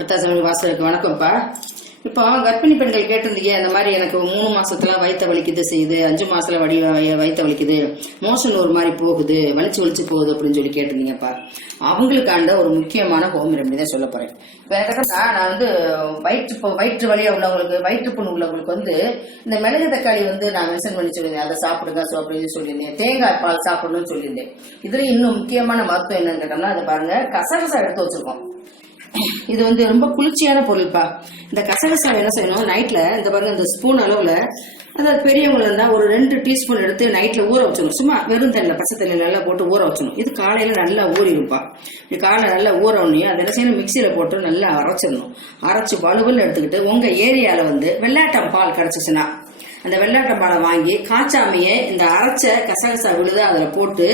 சமையல் வாசலுக்கு வணக்கம்ப்பா. இப்போ கர்ப்பிணி பெண்கள் கேட்டிருந்தீங்க இந்த மாதிரி எனக்கு மூணு மாசத்துல வயிற்ற வலிக்குது செய்யுது அஞ்சு மாசத்துல வடி வயிற்ற வலிக்குது மோஷன் ஒரு மாதிரி போகுது வலிச்சு வலிச்சு போகுது அப்படின்னு சொல்லி கேட்டிருந்தீங்கப்பா. அவங்களுக்காண்ட ஒரு முக்கியமான ஹோம் ரெமெடி தான் சொல்ல போறேன். இப்போ எனக்கு நான் வந்து வயிற்று வயிற்று வழியா உள்ளவங்களுக்கு வயிற்று புண்ணு உள்ளவங்களுக்கு வந்து இந்த மிளகு தக்காளி வந்து நான் மென்ஷன் பண்ணி சொல்லியிருந்தேன். அதை சாப்பிடுங்க so அப்படின்னு சொல்லியிருந்தேன். தேங்காய் பால் சாப்பிடணும்னு சொல்லியிருந்தேன். இதுல இன்னும் முக்கியமான மருத்துவம் என்னன்னு கேட்டோம்னா அதை பாருங்க கசகசா எடுத்து வச்சிருக்கோம். இது வந்து ரொம்ப குளிர்ச்சியான பொருள்ப்பா. இந்த கசகசாவை என்ன செய்யணும்? நைட்ல இந்த பாருங்க இந்த ஸ்பூன் அளவுல அதாவது பெரியவங்க இருந்தா ஒரு ரெண்டு டீஸ்பூன் எடுத்து நைட்ல ஊற வச்சிடணும். சும்மா வெறும் தண்ணில பச்சை தண்ணியில் நல்லா போட்டு ஊற வச்சிடணும். இது காலையில நல்லா ஊறிடும்ப்பா. இது காலையில் நல்லா ஊற உடனே அதை என்ன செய்யணும்? மிக்சியில போட்டு நல்லா அரைச்சிடணும். அரைச்சு வலுவல் எடுத்துக்கிட்டு உங்க ஏரியால வந்து வெள்ளாட்டம் பால் கிடைச்சிச்சுன்னா அந்த வெள்ளாட்டம் பாலை வாங்கி காய்ச்சாமையே இந்த அரைச்ச கசகசா விழுது அதில் போட்டு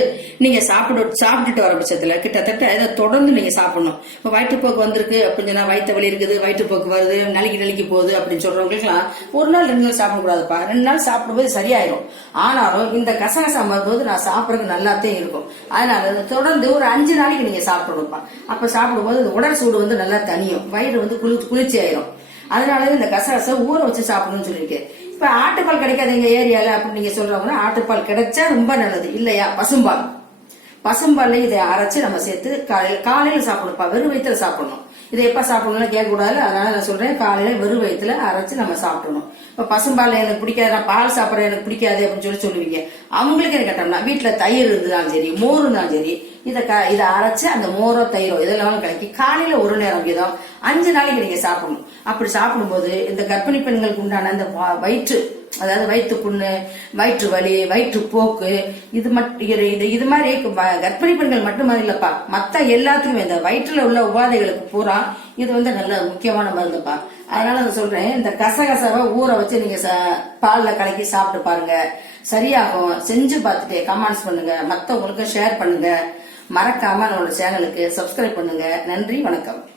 நீங்க சாப்பிட சாப்பிட்டுட்டு வர பட்சத்தில் கிட்டத்தட்ட இதை தொடர்ந்து நீங்க சாப்பிடணும். இப்போ வயிற்றுப்போக்கு வந்திருக்கு அப்படின்னு சொன்னா வயிற்று வலி இருக்குது வயிற்றுப்போக்கு வருது நலிக்கி நலிக்கி போகுது அப்படின்னு சொல்றவங்களுக்குலாம் ஒரு நாள் ரெண்டு நாள் சாப்பிடக்கூடாதுப்பா. ரெண்டு நாள் சாப்பிடும்போது சரியாயிரும். ஆனாலும் இந்த கசகசா மருந்துவது நான் சாப்பிட்றதுக்கு நல்லாத்தையும் இருக்கும். அதனால தொடர்ந்து ஒரு அஞ்சு நாளைக்கு நீங்க சாப்பிடணும்ப்பா. அப்ப சாப்பிடும்போது இந்த உடல் சூடு வந்து நல்லா தனியும் வயிறு வந்து குளி குளிர்ச்சி ஆயிரும் அதனால இந்த கசகசை ஊற வச்சு சாப்பிடணும்னு சொல்லியிருக்கேன். இப்ப ஆட்டுப்பால் கிடைக்காது எங்க ஏரியால அப்படின்னு நீங்க சொல்றவங்கன்னா ஆட்டுப்பால் கிடைச்சா ரொம்ப நல்லது. இல்லையா? பசும்பால். பசும்பால்ல இதை அரைச்சு நம்ம சேர்த்து காலையில காலையில சாப்பிடணும்ப்பா வெறும் வயிற்றுல சாப்பிடணும். இதை எப்போ சாப்பிடணும்னு கேட்கக்கூடாது. அதனால நான் சொல்கிறேன் காலையில் வெறும் வயிற்றுல அரைச்சு நம்ம சாப்பிடணும். இப்போ பசும்பால் எனக்கு பிடிக்காது நான் பால் சாப்பிட்றேன் எனக்கு பிடிக்காது அப்படின்னு சொல்லி சொல்லுவீங்க. அவங்களுக்கு என்ன கேட்டோம்னா வீட்டில் தயிர் இருந்தாலும் சரி மோர் இருந்தாலும் சரி இதை க இதை அரைச்சி அந்த மோரோ தயிரோ இதெல்லாம் கலக்கி காலையில் ஒரு நேரம் வீதம் அஞ்சு நாளைக்கு நீங்கள் சாப்பிடணும். அப்படி சாப்பிடும்போது இந்த கர்ப்பிணி பெண்களுக்கு உண்டான அந்த வயிற்று அதாவது வயிற்று புண்ணு வயிற்று வலி வயிற்று போக்கு இது மட்டும் இது இது மாதிரி வ- கர்ப்பிணி பெண்கள் மட்டும் இல்லப்பா. மத்த எல்லாத்துக்குமே இந்த வயிற்றுல உள்ள உபாதைகளுக்கு பூரா இது வந்து நல்ல முக்கியமான மருந்துப்பா. அதனால நான் சொல்றேன் இந்த கசகசாவை ஊற வச்சு நீங்க ச- பால்ல கலக்கி சாப்பிட்டு பாருங்க. சரியாகும். செஞ்சு பார்த்துட்டு கமெண்ட்ஸ் பண்ணுங்க. மத்தவங்களுக்கு ஷேர் பண்ணுங்க. மறக்காம நம்மளோட சேனலுக்கு சப்ஸ்கிரைப் பண்ணுங்க. நன்றி வணக்கம்.